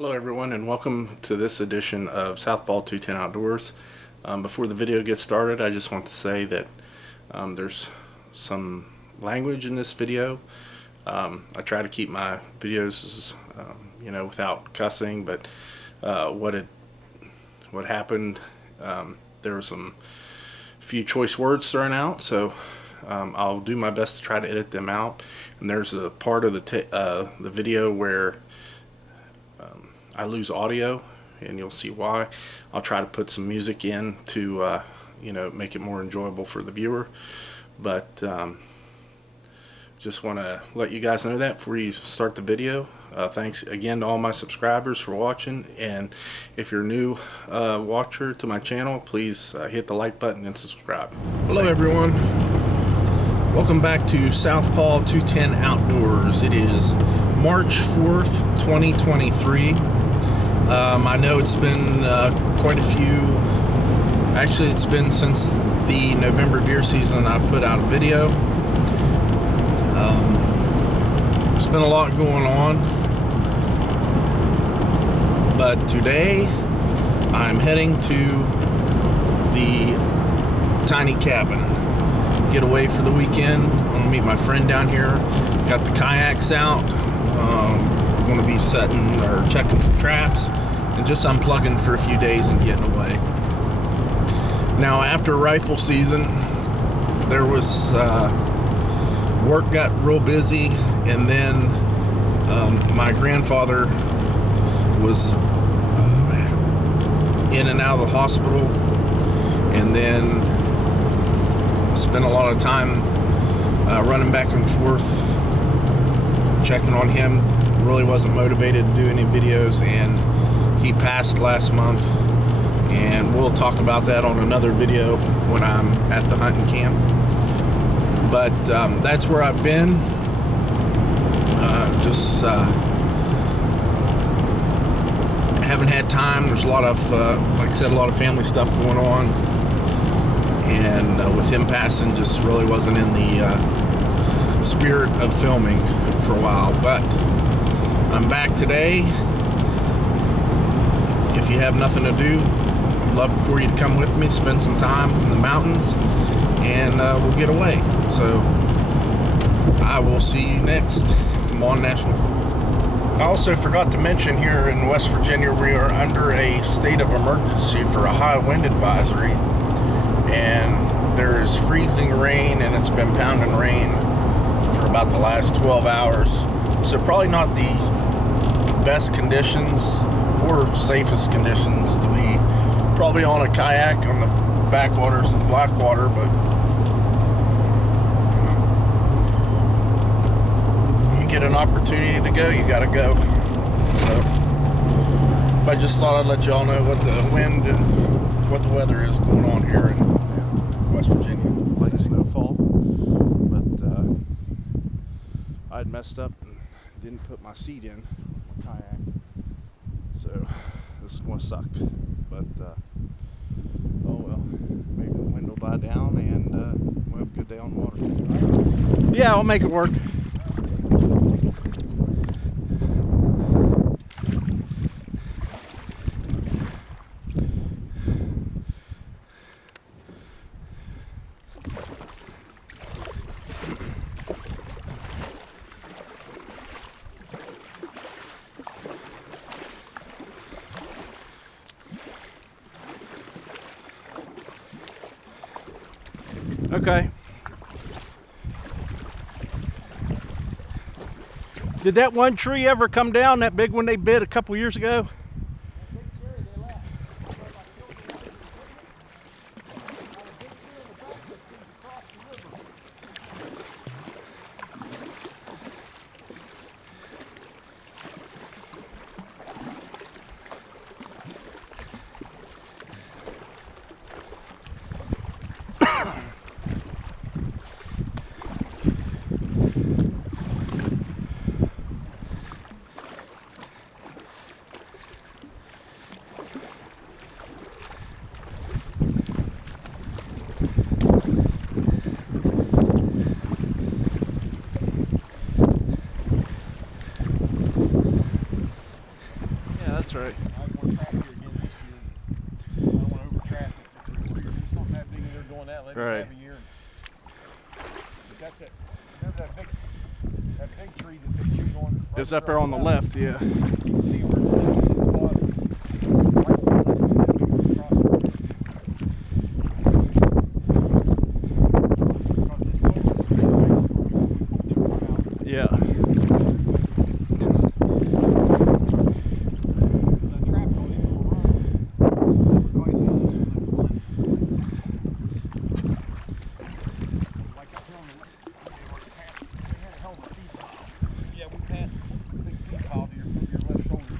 Hello everyone, and welcome to this edition of Southpaw 210 Outdoors. Before the video gets started, I just want to say that there's some language in this video. I try to keep my videos without cussing, but what happened, there were some few choice words thrown out, so I'll do my best to try to edit them out. And there's a part of the video where I lose audio, and you'll see why. I'll try to put some music in to make it more enjoyable for the viewer, but just want to let you guys know that before you start the video. Thanks again to all my subscribers for watching, and if you're a new watcher to my channel, please hit the like button and subscribe. Hello everyone, welcome back to Southpaw 210 Outdoors. It is March 4th, 2023. I know it's been quite a few, actually it's been since the November deer season I've put out a video. There's been a lot going on, but today I'm heading to the tiny cabin, get away for the weekend. I'm going to meet my friend down here, got the kayaks out. Going to be setting or checking some traps and just unplugging for a few days and getting away. Now, after rifle season, there was work got real busy, and then my grandfather was in and out of the hospital, and then spent a lot of time running back and forth checking on him. Really wasn't motivated to do any videos, and he passed last month, and we'll talk about that on another video when I'm at the hunting camp. But that's where I've been. Haven't had time. There's a lot of like I said, a lot of family stuff going on, and with him passing, just really wasn't in the spirit of filming for a while. But I'm back today. If you have nothing to do, I'd love for you to come with me, spend some time in the mountains, and we'll get away. So I will see you next at Mon National Forest. I also forgot to mention, here in West Virginia, we are under a state of emergency for a high wind advisory, and there is freezing rain, and it's been pounding rain for about the last 12 hours. So probably not the best conditions or safest conditions to be probably on a kayak on the backwaters of Blackwater, but you get an opportunity to go, you gotta go. So I just thought I'd let y'all know what the wind and what the weather is going on here in West Virginia. Light snowfall, but I'd messed up and didn't put my seat in my kayak, so this is gonna suck, but oh well, maybe the wind will die down, and we'll have a good day on the water. Yeah, I'll make it work. Okay. Did that one tree ever come down, that big one they bit a couple years ago? right. I want to track here again this year. I don't want to over traffic. If you're doing something that big and they're doing that, let it Right. have a year. But that's it. Remember that big tree that they chewed on? Right It's up there on the left, yeah. You can see where it's at the bottom. Right across the road. Because this close to the road, we pulled that one out. Yeah. Because I trapped all these little runs. We're going down this one. Like I tell them, they had a hell of a feed pile. Yeah, we passed a big feed pile to your left shoulder.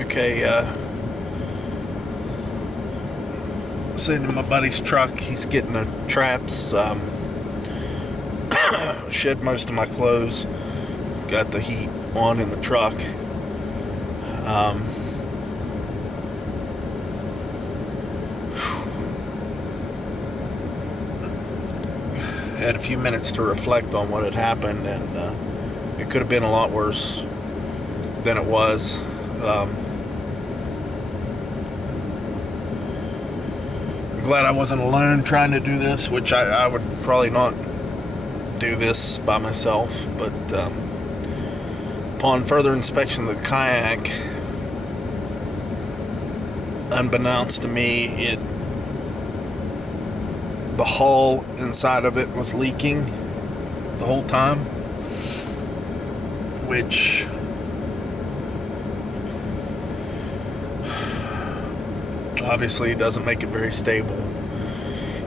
Okay, sitting in my buddy's truck. He's getting the traps. Shed most of my clothes. Got the heat on in the truck. Had a few minutes to reflect on what had happened, and it could have been a lot worse than it was. I'm glad I wasn't alone trying to do this, which I would probably not do this by myself, but upon further inspection of the kayak, unbeknownst to me, the hull inside of it was leaking the whole time, which obviously doesn't make it very stable.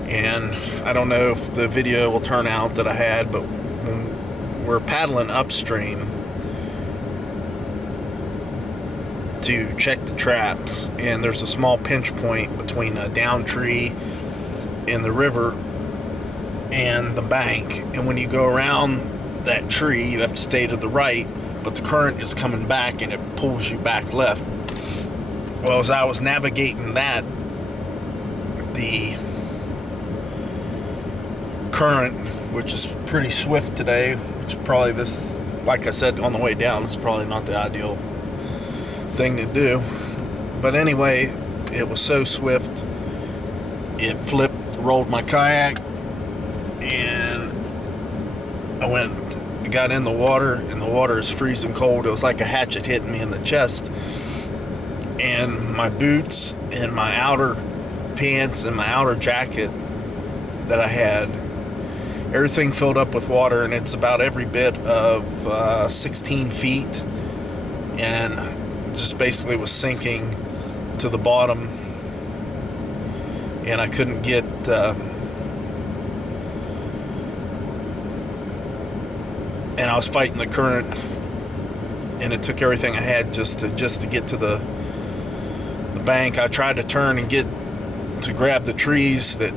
And I don't know if the video will turn out that I had, but when we're paddling upstream to check the traps, and there's a small pinch point between a down tree in the river and the bank, and when you go around that tree you have to stay to the right, but the current is coming back and it pulls you back left. Well, as I was navigating that, the current, which is pretty swift today, which probably this, like I said on the way down, it's probably not the ideal thing to do, but anyway, it was so swift, it flipped, rolled my kayak, and I got in the water, and the water is freezing cold. It was like a hatchet hitting me in the chest, and my boots and my outer pants and my outer jacket that I had, everything filled up with water, and it's about every bit of 16 feet, and just basically was sinking to the bottom, and I couldn't get and I was fighting the current, and it took everything I had just to get to the bank. I tried to turn and get to grab the trees that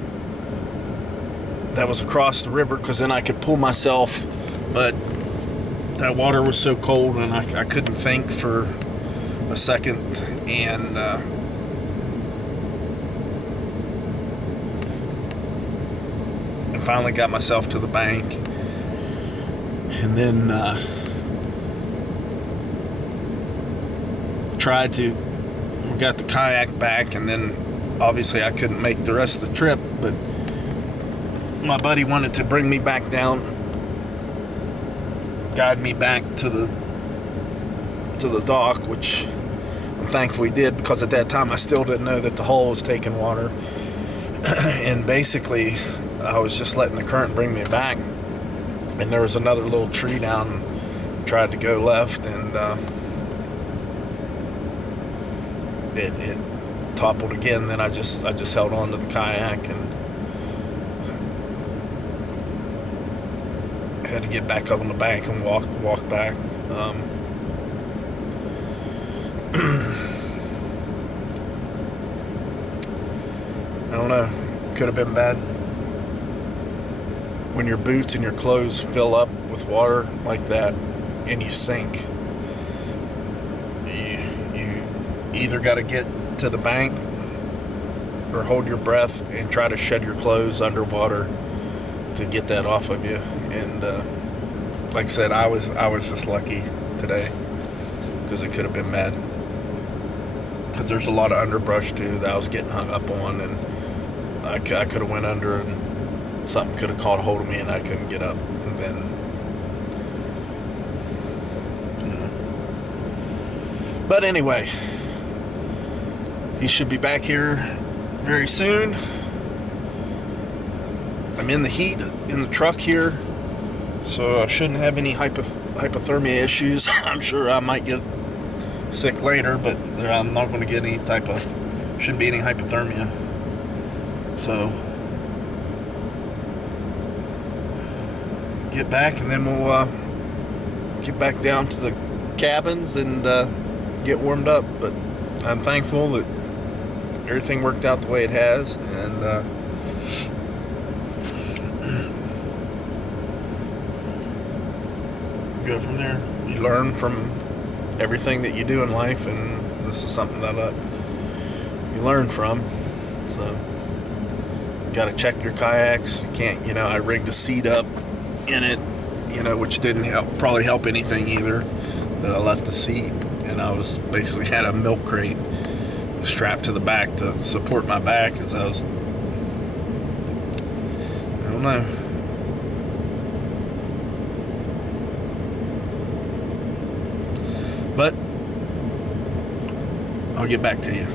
was across the river, because then I could pull myself, but that water was so cold, and I couldn't think for a second, and finally got myself to the bank, and then we got the kayak back, and then obviously I couldn't make the rest of the trip, but my buddy wanted to bring me back down, guide me back to the dock, which I'm thankful he did, because at that time I still didn't know that the hull was taking water. And basically I was just letting the current bring me back, and there was another little tree down, tried to go left, and it toppled again. Then I just held on to the kayak and had to get back up on the bank and walk back. I don't know, could have been bad. When your boots and your clothes fill up with water like that and you sink, you either got to get to the bank or hold your breath and try to shed your clothes underwater to get that off of you. And like I said, I was just lucky today, because it could have been bad, because there's a lot of underbrush too that I was getting hung up on, and I could have went under, and something could have caught a hold of me and I couldn't get up, and then but anyway, he should be back here very soon. I'm in the heat in the truck here, so I shouldn't have any hypothermia issues. I'm sure I might get sick later, but I'm not going to get shouldn't be any hypothermia. So get back, and then we'll get back down to the cabins and get warmed up, but I'm thankful that everything worked out the way it has, and go from there. You learn from everything that you do in life, and this is something that you learn from. So you got to check your kayaks. You can't, I rigged a seat up in it, which didn't probably help anything either, that I left the seat, and I was basically had a milk crate strapped to the back to support my back as I don't know. But I'll get back to you.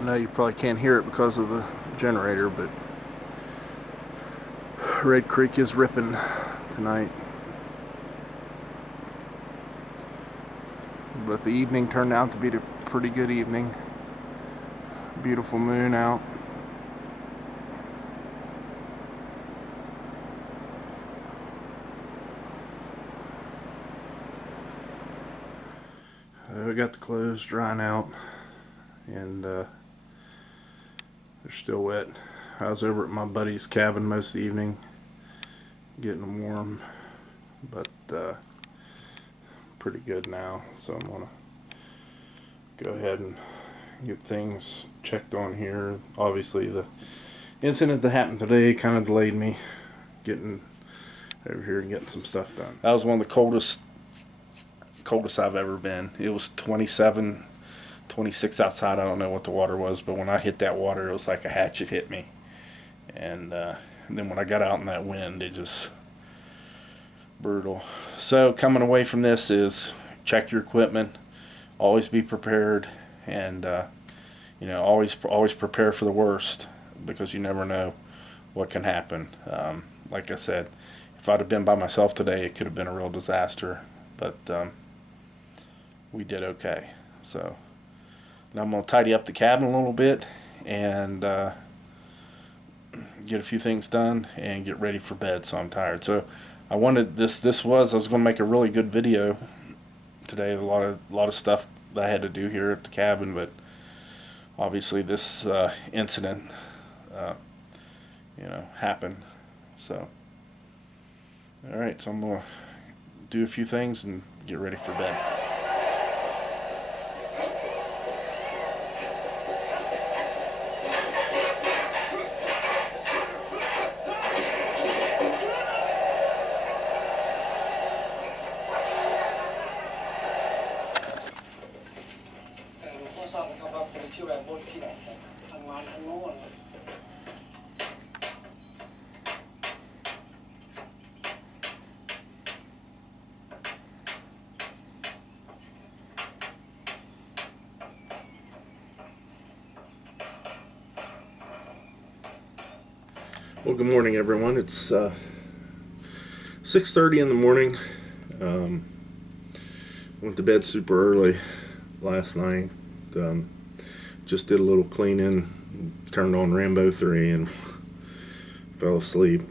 I know you probably can't hear it because of the generator, but Red Creek is ripping tonight. But the evening turned out to be a pretty good evening. Beautiful moon out. We got the clothes drying out, and they're still wet. I was over at my buddy's cabin most of the evening, getting them warm, but pretty good now. So I'm gonna go ahead and get things checked on here. Obviously, the incident that happened today kind of delayed me getting over here and getting some stuff done. That was one of the coldest I've ever been. It was 27, 26 outside. I don't know what the water was, but when I hit that water, it was like a hatchet hit me. And then when I got out in that wind, it just brutal. So coming away from this is check your equipment, always be prepared, and always prepare for the worst, because you never know what can happen. Like I said, if I'd have been by myself today, it could have been a real disaster, but we did okay. So now I'm going to tidy up the cabin a little bit and get a few things done and get ready for bed. So I'm tired. So I wanted I was going to make a really good video today. A lot of stuff that I had to do here at the cabin, but obviously this incident happened. So all right, so I'm going to do a few things and get ready for bed. Well, good morning, everyone. It's 6:30 in the morning. Went to bed super early last night. Just did a little cleaning, turned on Rambo 3, and fell asleep.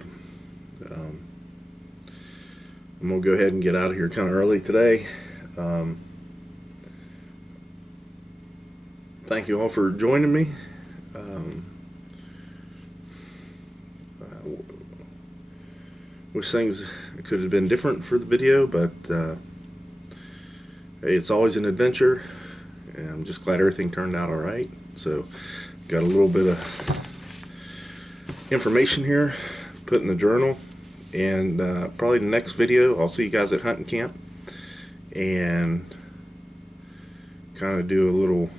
I'm gonna go ahead and get out of here kind of early today. Thank you all for joining me. Wish things could have been different for the video, but hey, it's always an adventure, and I'm just glad everything turned out all right. So got a little bit of information here put in the journal, and probably the next video I'll see you guys at hunting camp and kind of do a little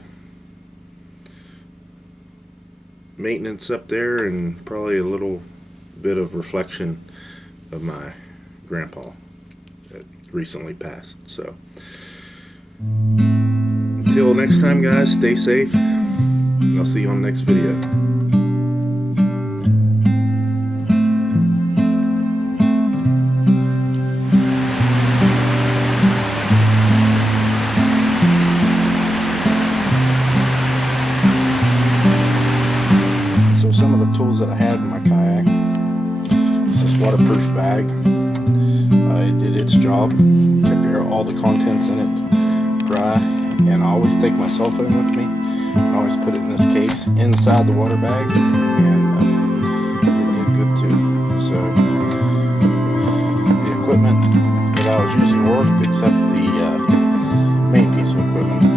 maintenance up there, and probably a little bit of reflection of my grandpa that recently passed. So until next time, guys, stay safe, and I'll see you on the next video. So some of the tools that I had in my kayak, this is water waterproof bag. It did its job, kept all the contents in it dry, and I always take my cell phone with me. I always put it in this case inside the water bag, and it did good too. So the equipment that I was using worked, except the main piece of equipment.